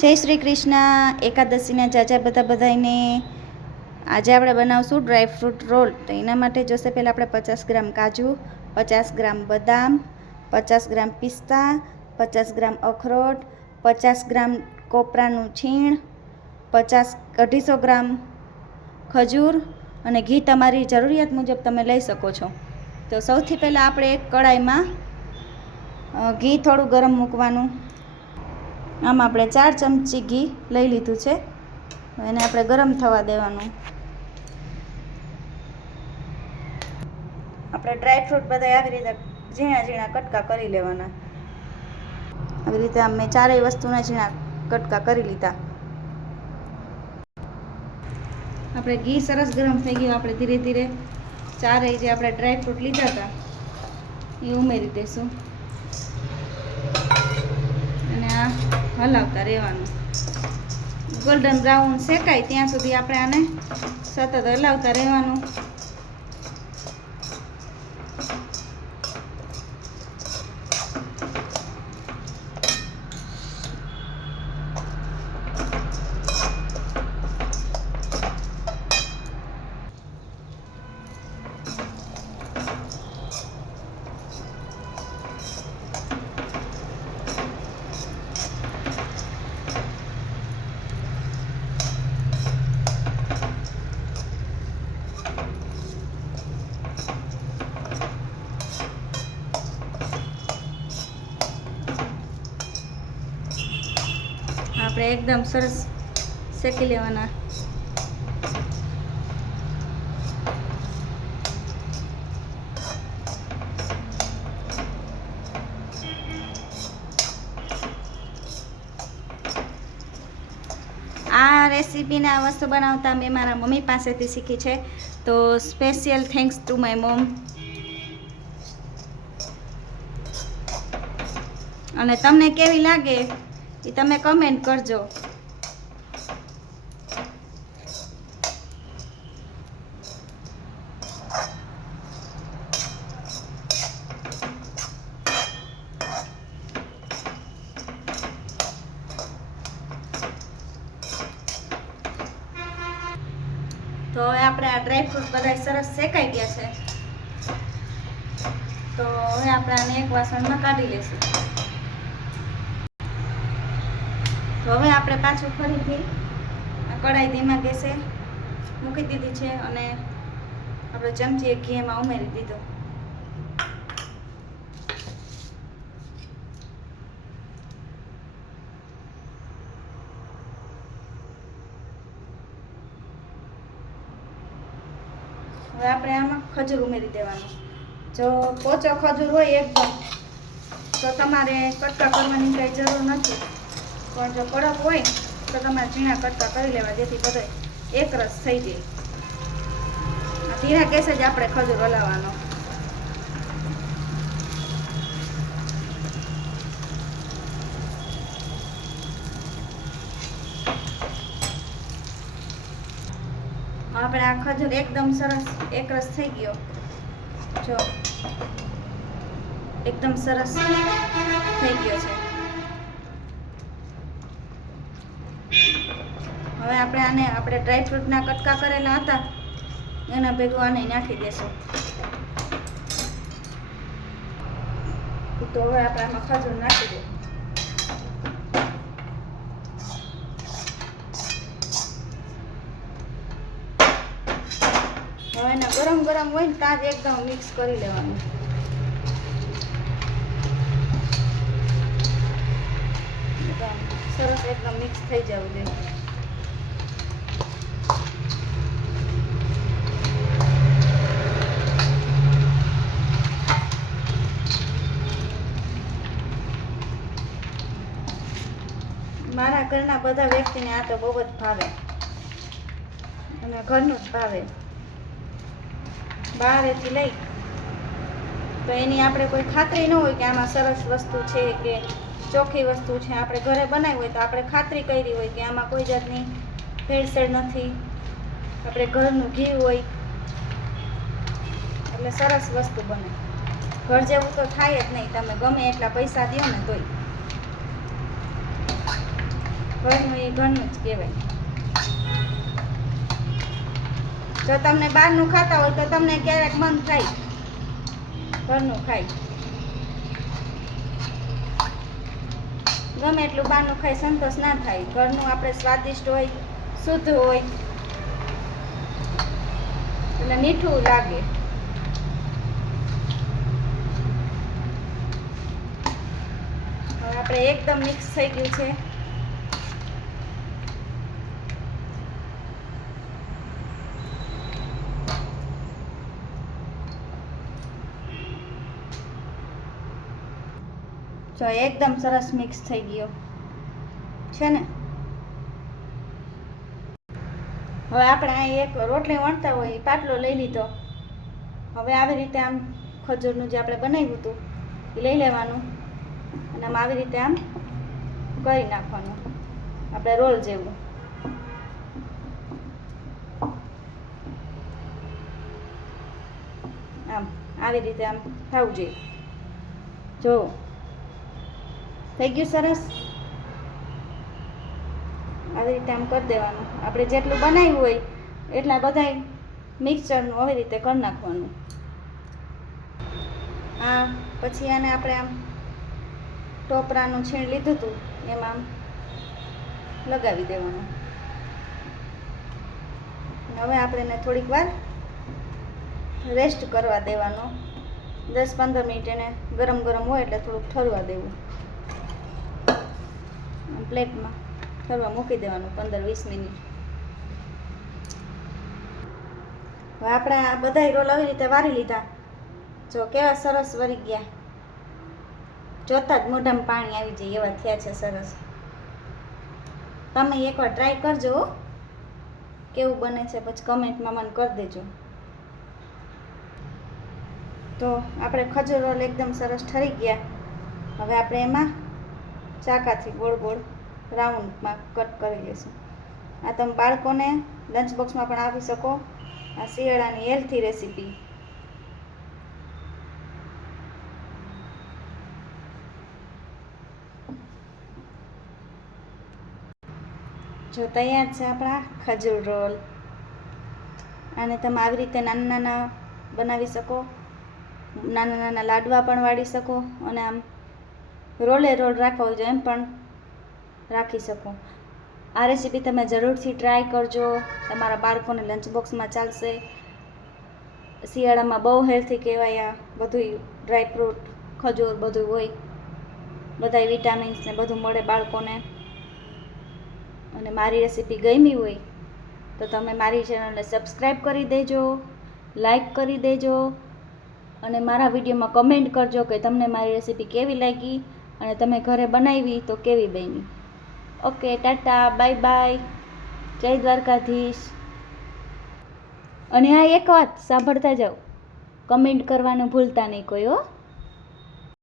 જય શ્રી કૃષ્ણ. એકાદશીના જાજા બધાને. આજે આપણે બનાવશું ડ્રાયફ્રૂટ રોલ. તો એના માટે જોશે પહેલાં આપણે 50 ગ્રામ કાજુ, 50 ગ્રામ બદામ, 50 ગ્રામ પિસ્તા, 50 ગ્રામ અખરોટ, 50 ગ્રામ કોપરાનું છીણ, 250 ગ્રામ ખજૂર અને ઘી તમારી જરૂરિયાત મુજબ તમે લઈ શકો છો. તો સૌથી પહેલાં આપણે એક કડાઈમાં ઘી થોડું ગરમ મૂકવાનું. આમાં આપણે 4 ચમચી ઘી લઈ લીધું છે. એને આપણે ગરમ થવા દેવાનું. આપણે ડ્રાયફ્રૂટ બધા આવી રીતે ઝીણા ઝીણા કટકા કરી લેવાના. આવી રીતે મેં ચારેય વસ્તુના ઝીણા કટકા કરી લીધા. આપણે ઘી સરસ ગરમ થઈ ગયું. આપણે ધીરે ધીરે ચારેય જે આપણે ડ્રાયફ્રૂટ લીધા હતા એ ઉમેરી દઈશું અને આ હલાવતા રહેવાનું. ગોલ્ડન બ્રાઉન શેકાય ત્યાં સુધી આપણે આને સતત હલાવતા રહેવાનું. આપણે એકદમ સરસ શેકી લેવાના. આ રેસીપીને આ વસ્તુ બનાવતા મેં મારા મમ્મી પાસેથી શીખી છે. તો special thanks to my mom. અને તમને કેવી લાગે એ તમે કમેન્ટ કરજો. તો હવે આપણે આ ડ્રાયફ્રૂટ બધા સરસ શેકાઈ ગયા છે. તો હવે આપણે આને એક વાસણમાં કાઢી લઈશું. તો હવે આપણે પાછું ફરીથી આ કઢાઈ ધીમા ગેસે મૂકી દીધી છે અને આપણે ચમચી એક ઘી એમાં ઉમેરી દીધો. હવે આપણે આમાં ખજૂર ઉમેરી દેવાનું. જો પોચો ખજૂર હોય એકદમ તો તમારે કટકા કરવાની કંઈ જરૂર નથી. પણ જો કડક હોય તો તમારે ઝીણા કટકા કરી લેવા, જેથી બધો એક રસ થઈ જાય. ધીરા ગેસે જ આપણે ખજૂર હલાવવાનો. આપણે આ ખજૂર એકદમ સરસ એક રસ થઈ ગયો. જો એકદમ સરસ થઈ ગયો છે. હવે આપણે ડ્રાયફ્રૂટના કટકા કરેલા હતા એના ભેગું આને નાખી દેશું. તો હવે આપણે આમાં ખજૂર નાખી દઈએ. હવે એને ગરમ ગરમ હોય ને ત્યાં જ એકદમ મિક્સ કરી લેવાનું. સરસ એકદમ મિક્સ થઈ જવું જોઈએ. મારા ઘરના બધા વ્યક્તિને આ તો બહુ જ ભાવે અને ઘરનું જ ભાવે. બહારેથી લઈ તો એની આપણે કોઈ ખાતરી ન હોય કે આમાં સરસ વસ્તુ છે કે ચોખ્ખી વસ્તુ છે. આપણે ઘરે બનાવી હોય તો આપણે ખાતરી કરી હોય કે આમાં કોઈ જાતની ભેળસેળ નથી. આપણે ઘરનું ઘી હોય એટલે સરસ વસ્તુ બને. ઘર જેવું તો થાય જ નહીં, તમે ગમે એટલા પૈસા દો ને તોય. ઘરનું એ ઘરનું જ કહેવાય. જો તમને બહારનું ખાતા હોય તો તમને ક્યારેક મન થાય ઘરનું ખાય. ગમે એટલું બહારનું ખાઈ સંતોષ ના થાય. ઘરનું આપણે સ્વાદિષ્ટ હોય, શુદ્ધ હોય, એટલે મીઠું લાગે. હવે આપણે એકદમ મિક્સ થઈ ગયું છે. જો એકદમ સરસ મિક્સ થઈ ગયો છે ને. હવે આપણે અહીં એક રોટલી વણતા હોય એ પાટલો લઈ લીધો. હવે આવી રીતે આમ ખજૂરનું જે આપણે બનાવ્યું હતું એ લઈ લેવાનું અને આમ આવી રીતે આમ કરી નાખવાનું, આપણે રોલ જેવું. આમ આવી રીતે આમ થવું જોઈએ. જો થઈ ગયું સરસ. આવી રીતે આમ કરી દેવાનું. આપણે જેટલું બનાવ્યું હોય એટલા બધાય મિક્સચરનું આવી રીતે કરી નાખવાનું. આ પછી આને આપણે આમ ટોપરાનું છીણ લીધું હતું એમાં આમ લગાવી દેવાનું. હવે આપણે એને થોડીક વાર રેસ્ટ કરવા દેવાનો. 10-15 મિનિટ એને ગરમ ગરમ હોય એટલે થોડુંક ઠરવા દેવું. પ્લેટમાં ઠરવા મૂકી દેવાનું 15-20 મિનિટ. હવે આપણે આ બધાય રોલ આવી રીતે વારી લીધા. જો કેવા સરસ વળી ગયા. જોતા જ મોઢામાં પાણી આવી જાય એવા થયા છે સરસ. તમે એકવાર ટ્રાય કરજો કેવું બને છે, પછી કમેન્ટમાં મને કરી દેજો. તો આપણે ખજૂર રોલ એકદમ સરસ ઠરી ગયા. હવે આપણે એમાં ચાકાથી ગોળ ગોળ રાઉન્ડમાં કટ કરી લઈશું. આ તમે બાળકોને લંચ બોક્સમાં પણ આપી શકો. આ શિયાળાની હેલ્થી રેસીપી. જો તૈયાર છે આપણા ખજૂર રોલ. આને તમે આવી રીતે નાના નાના બનાવી શકો, નાના નાના લાડવા પણ વાળી શકો અને આમ રોલે રોલ રાખવા હોય એમ પણ રાખી શકો. આ રેસીપી તમે જરૂરથી ટ્રાય કરજો. તમારા બાળકોને લંચ બોક્સમાં ચાલશે. શિયાળામાં બહુ હેલ્થી કહેવાય. આ બધું ડ્રાયફ્રૂટ, ખજૂર બધું હોય, બધા વિટામિન્સ ને બધું મળે બાળકોને. અને મારી રેસીપી ગમી હોય તો તમે મારી ચેનલને સબસ્ક્રાઈબ કરી દેજો, લાઈક કરી દેજો અને મારા વિડીયોમાં કમેન્ટ કરજો કે તમને મારી રેસીપી કેવી લાગી અને તમે ઘરે બનાવી તો કેવી બની. ઓકે, ટાટા, બાય બાય, જય દ્વારકાધીશ. અને આ એક વાત સાંભળતા જાઓ, કમેન્ટ કરવાનું ભૂલતા નહીં કોઈ હો.